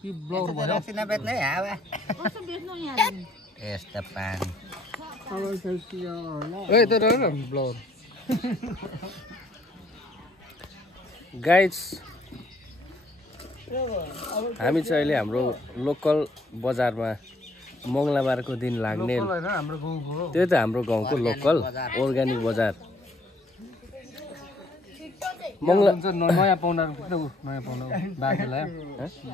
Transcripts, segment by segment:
कि ब्लर भयो रक्सी नबेच्ने हावा कसो बेच्नु यहाँ यस्ता पानी ए त र ब्लर गाइज हामी चाहिँ अहिले हाम्रो लोकल बजारमा मङ्गलबारको दिन लाग्ने हाम्रो गाउँको त्यो त हाम्रो गाउँको लोकल अर्ग्यानिक बजार नयाँ पाउडर नयाँ पाउडर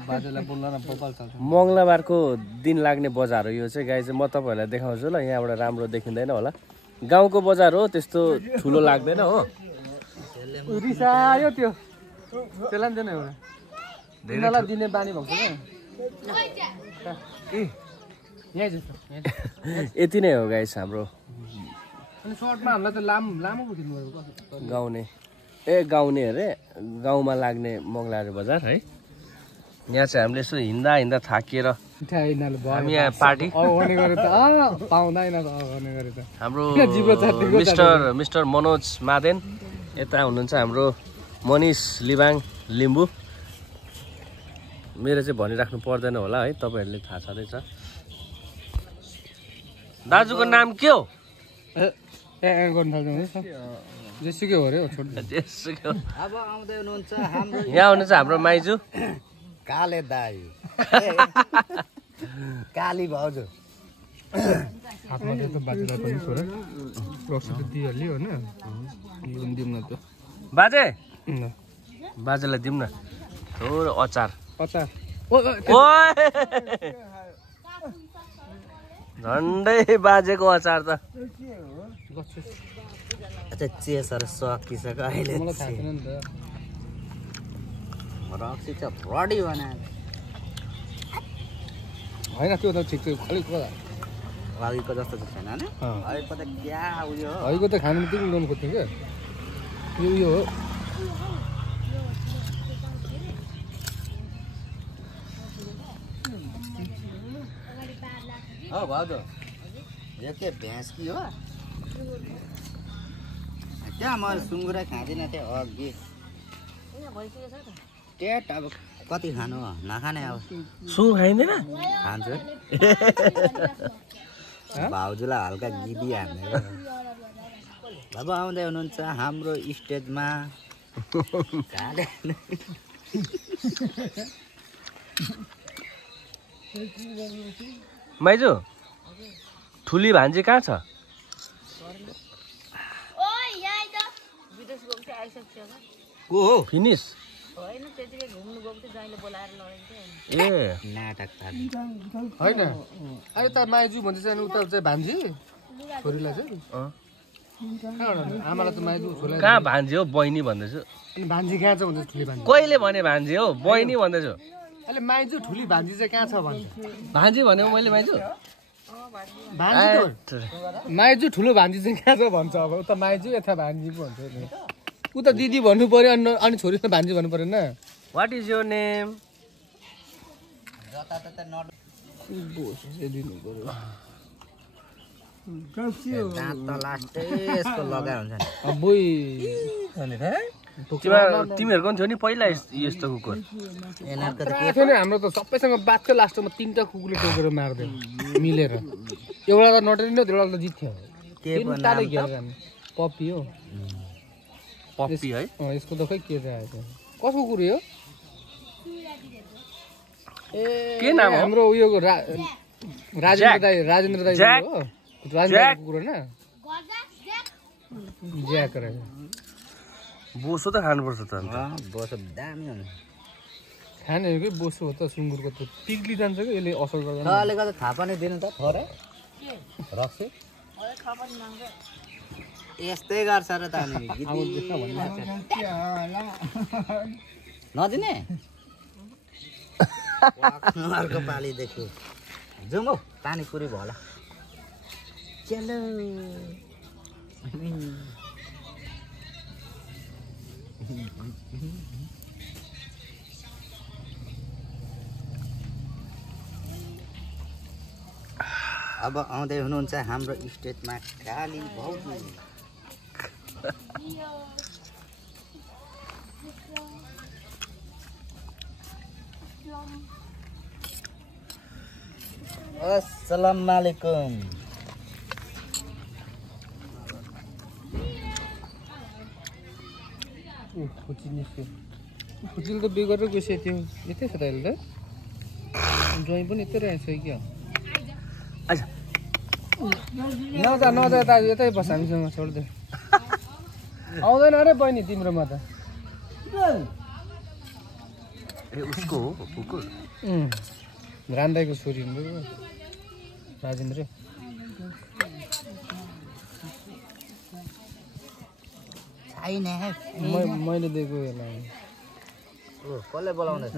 बाजेलाई बोल्न न बबाल चल्छ मङ्गलबारको दिन लाग्ने बजार हो यो चाहिँ गाइज म तपाईँहरूलाई देखाउँछु ल यहाँबाट राम्रो देखिँदैन होला गाउँको बजार हो त्यस्तो ठुलो लाग्दैन हो रिसायो त्यो त्यसलाई नि दिएन एउटा तिनीहरूलाई दिने बानी भएको छ यति नै हो गाइस हाम्रो अनि सर्टमा हामीलाई त लामो खिच्नु गाउने अरे गाउँमा लाग्ने मङ्गलबार बजार है यहाँ चाहिँ हामीले यसो हिँड्दा थाकिएर हामी यहाँ पार्टी हाम्रो मिस्टर मनोज मादेन यता हुनुहुन्छ हाम्रो मनिष लिबाङ लिम्बू मेरो चाहिँ भनिराख्नु पर्दैन होला है तपाईँहरूले थाहा छँदैछ दाजुको नाम के हो जेसुकै हो रे जेसुकै हो अब आउँदै हुनुहुन्छ हाम्रो यहाँ हुनुहुन्छ हाम्रो माइजू काले दाई काली भाउजू हातमा त बाजेलाई पनि छोरा रक्सी त दिइहाल्यो होइन दिउँ न त बाजेलाई दिउँ न थोरो अचार झन्डै बाजेको अचार त चेसहरू सकिसक्यो अहिले रक्सी चाहिँ रडी बनाएर होइन त्यो त ठिक खालि अघिको जस्तो चाहिँ छैन अहिलेको त क्या उयो अघिको त खानु मात्रै उडाउनु खोज्थ्यो क्या यो हो भाउजू यो के भैँस कि हो क्या म सुँगुरै खाँदिनँ थिएँ अघि टेट अब कति खानु हो नखाने अब सुँगुर खाइँदैन खान्छु भाउजूलाई हल्का गिदी हान्ने अब आउँदै हुनुहुन्छ हाम्रो स्टेजमा माइजू ठुली भान्जी कहाँ छ को हो फिनिस ए नाटक होइन अहिले त माइजू भन्छ चाहिँ उता चाहिँ भान्जी छोरीलाई चाहिँ आमालाई त माइजू छोरीलाई कहाँ भान्जी हो बहिनी भन्दैछु अनि भान्जी कहाँ छ भन्छ ठुली भान्जी कहिले भने भान्जी हो बहिनी भन्दैछु अहिले माइजू ठुली भान्जी चाहिँ कहाँ छ भन्छ भान्जी भनेको मैले माइजू माइजू ठुलो भान्जी चाहिँ कहाँ छ भन्छ अब उता माइजू यता भान्जी पो भन्छ उता दिदी भन्नु पर्यो अनि छोरीसँग भान्जी भन्नु परेन वाट इज योर नेम तिमीहरूको पनि थियो नि पहिला यस्तो कुकुर हाम्रो त सबैसँग बात थियो लास्टमा 3टा कुकुरले टोकेर मार्दै मिलेर एउटा त नटरिन एउटा त जित्थ्यो पप्पी हो पप्पी है यसको त खै के चाहिँ आएको कसको कुकुर हो के नाम हो हाम्रो उयो राजेन्द्र दाई हो राजेन्द्र कुकुर होइन ज्याक रहेछ बोसो त खानुपर्छ त बोसो दामी हुन्छ खाने हो कि बोसो हो त सुँगुरको त पिग्ली जान्छ कि यसले असर गर्दैन अहिले गर्दा थाहा पनि दिनु त थोरै रक्सी यस्तै गर्छ र त नदिने अर्को पालिदेखि जाउँ हौ पानीपुरी भयो होला चलो अब आउँदै हुनुहुन्छ हाम्रो स्टेजमा काली भाउजू अस्सलामुअलैकुम। खुचिल त बिहे गरेर गइसक्यो त्यो यतै छ त अहिले त ज्वाइँ पनि यतै रहेछ क्या नजा नजा दाजु यतै बस हामीसँग छोडिदे आउँदैन अरे बहिनी तिम्रोमा त उसको हो कुकुर रान्दाईको छोरी राजेन्द्र छैन मैले दिएको यसलाई कसले बोलाउँदैछ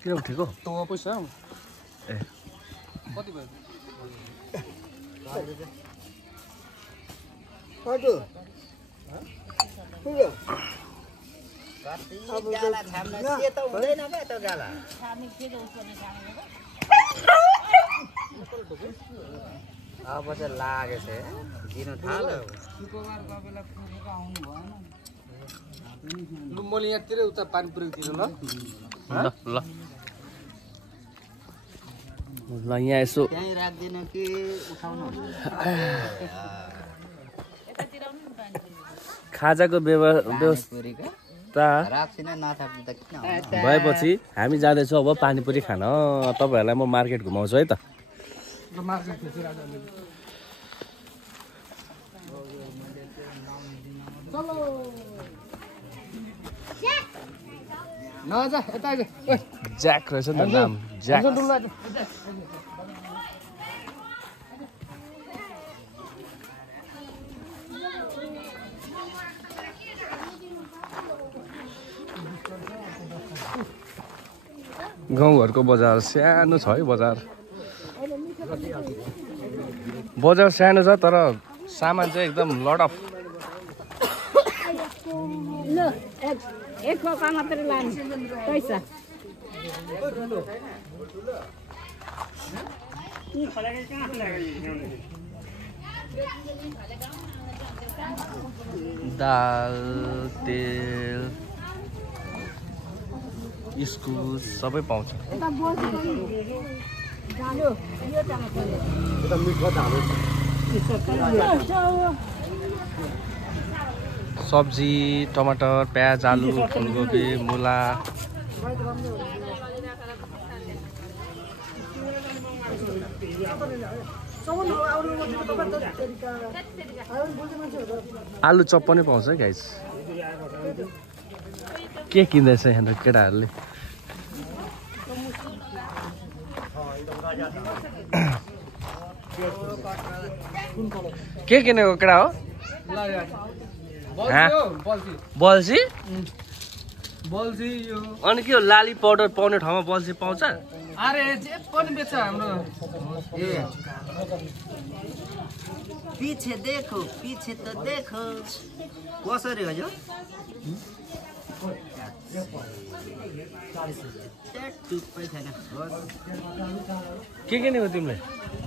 किन उठेको तँ पैसा ए कति भयो गाला छाम्न सेतो हुँदैन क्या त्यो गाला अब चाहिँ लागेछ दिनु थाल्यो लु मैले यहाँतिर उता पानी पुरेकोतिर ल ल ल ल यहाँ यसो त्यहीँ राख्दिनु कि उठाउनु खाजाको व्यवस्था राख्छु नै नथाप्नु त किन आउनु? भएपछि हामी जाँदैछौँ अब पानीपुरी खान तपाईँहरूलाई म मार्केट घुमाउँछु है त नजा यता आइज ज्याक रहेछ नि त नाम ज्याक गाउँघरको बजार सानो छ है बजार सानो छ तर सामान चाहिँ एकदम लड अफ एक पका मात्रै लानु पैसा दाल तेल इस्कुस सबै पाउँछ सब्जी टमाटर प्याज आलु फुलकोपी मुला आलु चप पनि पाउँछ है गाइस के किन्दैछ यहाँ केटाहरूले के किनेको केटा हो बल्छी बल्छी यो अनि के हो लाली पाउडर पाउने ठाउँमा बल्छी पाउँछ अरे जे पनि बेच्छ हाम्रो पीछे देखो पीछे त देखो कसरी हो यो के किनेको तिमीले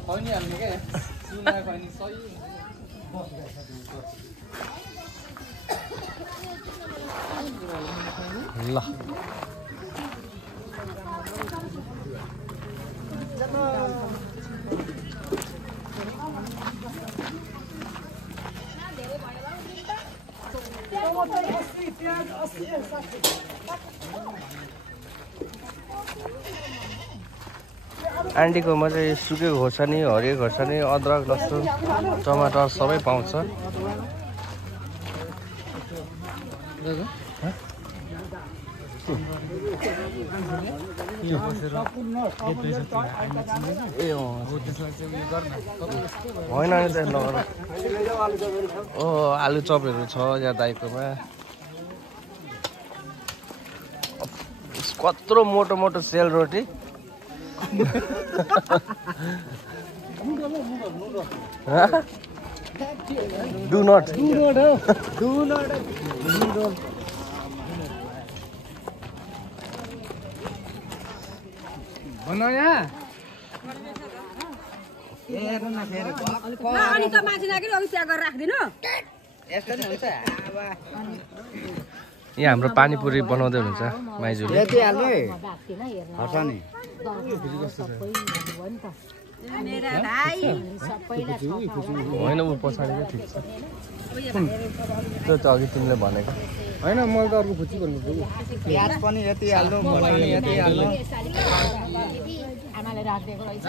खैनी हाल्ने के सुना खैनी सही ल आन्टीकोमा चाहिँ सुकेको खोर्सानी हरियो खोर्सानी अदरक लसुन टमाटर सबै पाउँछ होइन ओ आलु चपहरू छ यहाँ दाइकोमा कत्रो मोटो मोटो सेल रोटी डु नट भन यहाँ अनि त मान्छे नाकेर अघि त्याग गरेर राखिदिनु यस्तो नि हुन्छ अब यहाँ हाम्रो पानीपुरी बनाउँदै हुनुहुन्छ माइजूले यति हाल्नु है खर्सानी होइन ऊ पछाडि चाहिँ ठिक छ त्यो त अघि तिमीले भनेको होइन मैले त अर्को फुची भन्नु प्याज पनि यति हाल्नु खोर्सानी यति हाल्नु आमाले राखिदिएको रहेछ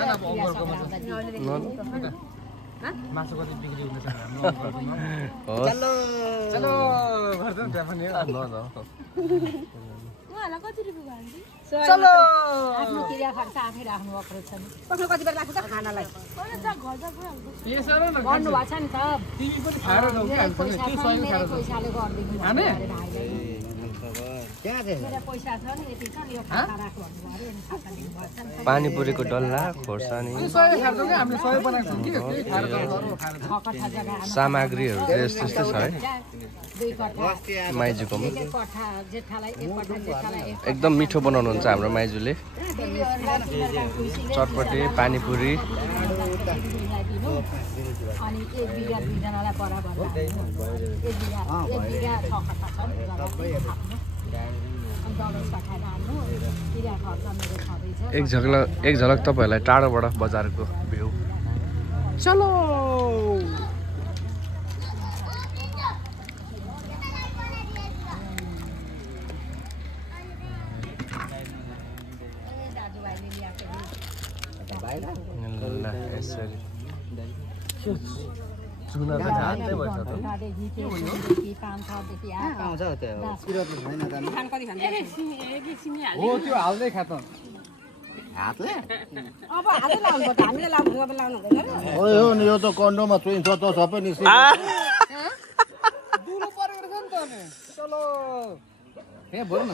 मासु कति बिक्री हुँदैछ चलो चलो घर जाउँ त्यहाँ पनि चलो आफ्नो क्रिया खर्च आफै राख्नु भएको रहेछ नि कसले कति बेला राख्छ खानालाई यसो न गर्नु भएको छ नि त तिमी पनि खाएर जाऊ के हाल्छ नि त्यो सही खाएर जाऊ पैसाले गरिदिनु खाने त्यहाँ चाहिँ मेरो पैसा छ नि यति छ नि यो खाता राख भन्नु अरे अनि खाता दिनुपर्छ नि पानीपुरीको डल्ला खोर्सानी त्यो सही खाएर जाऊ के हामीले सही बनाएको छौँ कि त्यही खाएर जाऊ खाएर जाऊ कट्ठा जग्गा सामग्रीहरू चाहिँ यस्तो यस्तो छ है दुई कट्ठा माइजूकोमा एक कट्ठा जेठालाई एक कट्ठा जेठालाई एक एकदम मिठो बनाउनुहुन्छ हाम्रो माइजूले चटपटे पानीपुरी अनि एक बिघा दुईजनालाई बराबर एक बिघा छ कट्ठा छ नि अनि दौलत खाएर हाल्नु क्रिया खर्च मेरो छँदैछ एक झलक तपाईँहरूलाई टाढोबाट बजारको भ्यू चलो ल यसरी चुना त झाँदै भएछ त आउँछ त्यो किरात छैन त हो त्यो हाल्दै खा त हातले अब हातै लाउनु पर्छ हामीले लाउनु अब लाउनु हुँदैन ओइ हो नि यो त कन्डोमा चुइन्छ त सबै निस्किन्छ दुलो परेको रहेछ नि त अनि चलो हे बोल न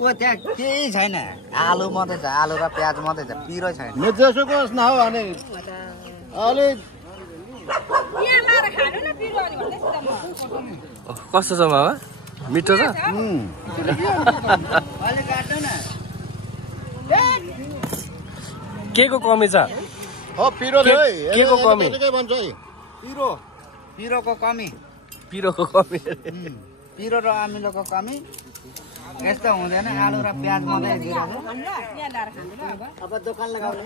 ओ त्यहाँ केही छैन आलु मात्रै छ आलु र प्याज मात्रै छ पिरो छैन मेजेसोको न हो अनि अलि यहाँ लाएर खानु न पिरो अनि भन्दै छु त म कस्तो छ मामा मिठो छ अलि काट्नु न के को कमी छ हो पिरो रे के को कमी के भन्छ है पिरो पिरोको कमी पिरोको कमी पिरो र अमिलोको कमी यस्तो हुँदैन आलु र प्याज मात्रै पिरो छ यहाँ ल्याएर खाँदैन अब अब दोकान लगाउनु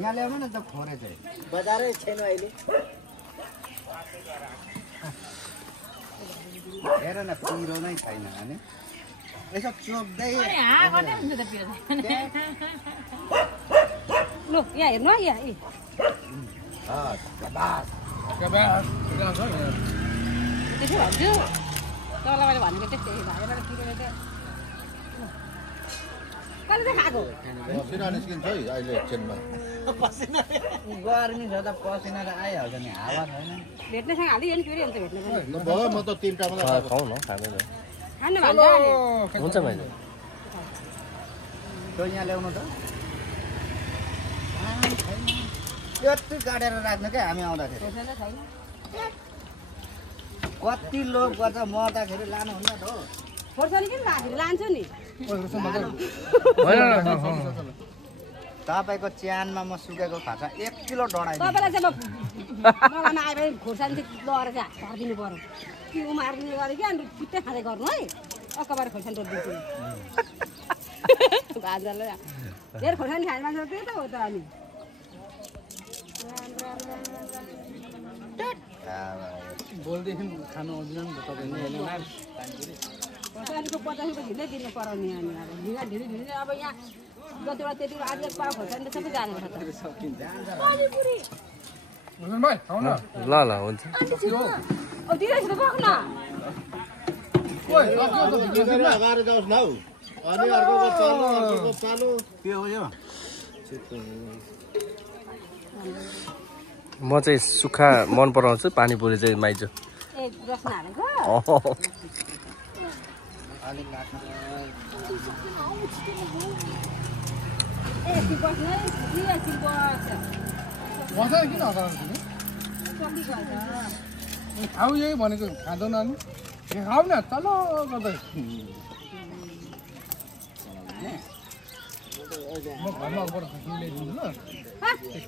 यहाँ ल्याउनु न त खोरे चाहिँ बजारै छैन अहिले हेर न पिरो नै छैन भने यसो चोप्दै लु यहाँ हेर्नु है यहाँ त्यसो भन्छु तपाईँलाई मैले भनेको त्यस्तै भाइबाट पिरोले चाहिँ कहिले चाहिँ खाएको पसिना निस्किन्छ है अहिले एकछिनमा गर्मी छ त पसिना त आइहाल्छ नि हावा छैन भेट्नेसँग हालिदियो नि पिरो हुन्छ भेट्ने पनि भयो म त तीनटा मात्रै खाएको खाउँ न खाँदै खानु भन्छ अनि हुन्छ माइजू त्यो यहाँ ल्याउनु त यति काटेर राख्नु क्या हामी आउँदाखेरि खोर्सानी छैन कति लोभ गर्छ मर्दाखेरि लानुहुन्न त हो खोर्सानी किन राखेर लान्छु नि तपाईँको च्यानमा म सुकेको खाजा 1 किलो डढाइदिन्छु तपाईँलाई चाहिँ मलाई आए भने खोर्सानी चाहिँ लगेर चाहिँ छरिदिनु पर्यो कि उमारिदिनु गऱ्यो कि अनि छिट्टै खाँदै गर्नु है अक्काबार खोर्सानी रोपिदिन्छु भाजालाई धेरै खोर्सानी खाने मान्छे त्यही त हो त अनि बोलदेखि खानु आउँदैन नि त तपाईँले खोर्सानीको 50 रुपियाँ ढिलै दिनु पर्यो नि अनि अब ढिला ढिलै ढिलै अब यहाँ जतिवटा त्यति आज पाव खोर्सानी त सबै जाने छ भाइ खाउ न ल ल हुन्छ अब दिइरहेछु त बग्न अगाडि जाओस् न हौ अनि अर्कोको चालो अर्कोको चालो के हो यो म चाहिँ सुक्खा मन पराउँछु पानीपुरी चाहिँ माइजू ए रस नहालेको अलिक काट्नु ए एकछिन बस्नु है एकछिन बस्छ बस्छ किन हतार चल्दी गएछ खाऊ यही भनेको खाँदैन अनि खाऊ न चलो गर्दै म घरमा ल्याइदिन्छु ल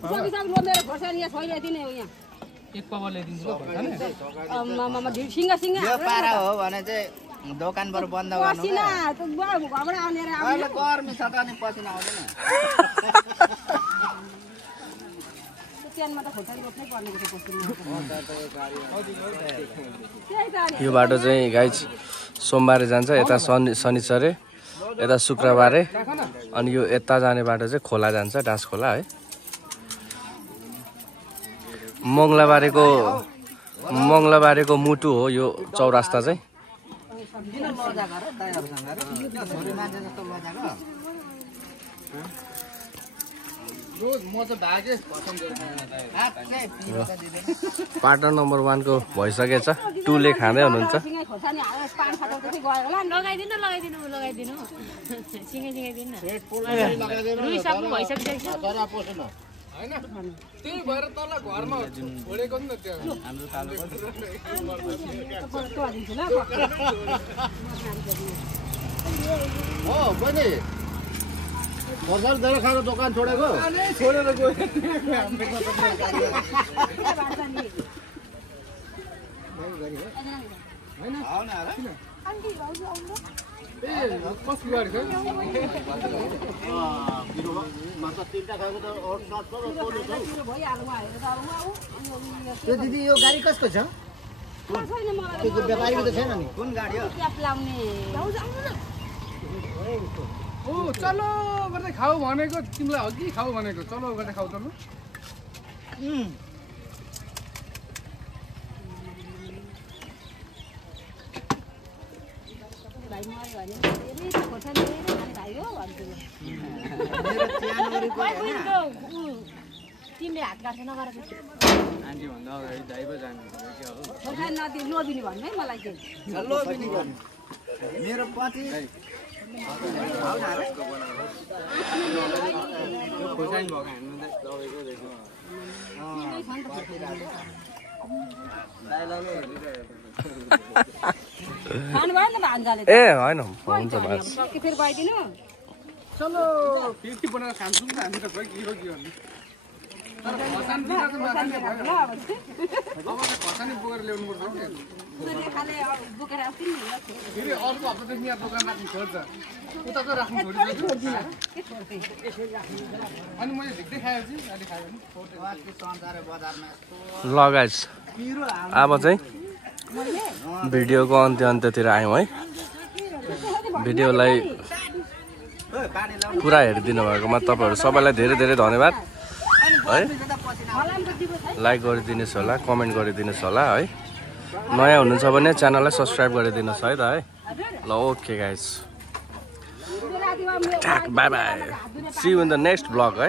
सकिसक्नु मेरो खोर्सानी यहाँ छैन दिने हो यहाँ एक पावा ल्याइदिन्छु ल सिङ्गा सिङ्गा यो पारा हो भने चाहिँ दोकानबाट बन्द गर्नु पसिना त्यो घरबाट आउने अहिले गर्मी छ त अनि पसिना आउँदैन ट्रेनमा त खोर्सानी रोप्नै पर्ने रहेछ पसिना यो बाटो चाहिँ गाइज सोमबारे जान्छ यता शनिचरे यता शुक्रबारे अनि यो यता जाने बाटो चाहिँ खोला जान्छ डाँस खोला है मङ्गलबारेको मुटु हो यो चौरास्ता चाहिँ पार्टनर नम्बर 1 को भइसकेछ 2 ले खाँदै हुनुहुन्छ लगाइदिनु सिँगै दिनु रुइसक्नु भइसकिसक्यो हैन त्यही भएर तल घरमा छोडेको नि त त्यो हाम्रो हो बहिनी बजार दर खाएको दोकान छोडेको छोडेर गयो कसको गाडी छ त्यो दिदी यो गाडी कसको छ त्यो व्यापारीको त छैन नि कुन गाडी हो ओ चलो गर्दै खाऊ भनेको तिमीलाई अघि खाऊ भनेको चलो गर्दै खाऊ त तिमीले हात काट्छ नगर आन्टी भन्दा अगाडि दाइ पो जानु लोबिनी भन्नु है मलाई चाहिँ मेरो पति ए होइन हुन्छ बस फेरि गइदिनु चलो 50 बनाएर खान्छौँ नि हामी त खै के हो खर्सानी बोकेर ल्याउनु पर्छ बोकेर आउँछु नि फेरि अर्को हप्तादेखि यहाँ दोकान राख्नु छोड्छ उता चाहिँ राख्नु छोडिदिन्छु अनि मैले झिक्दै खाएपछि अहिले खायो ल गाइस अब चाहिँ भिडियोको अन्त्यतिर आयौँ है भिडियोलाई पुरा हेरिदिनु भएकोमा तपाईँहरू सबैलाई धेरै धेरै धन्यवाद है लाइक गरिदिनुहोस् होला कमेन्ट गरिदिनुहोस् होला है नयाँ हुनुहुन्छ भने च्यानललाई सब्सक्राइब गरिदिनुहोस् है त है ल okay guys bye bye see you in the next blog है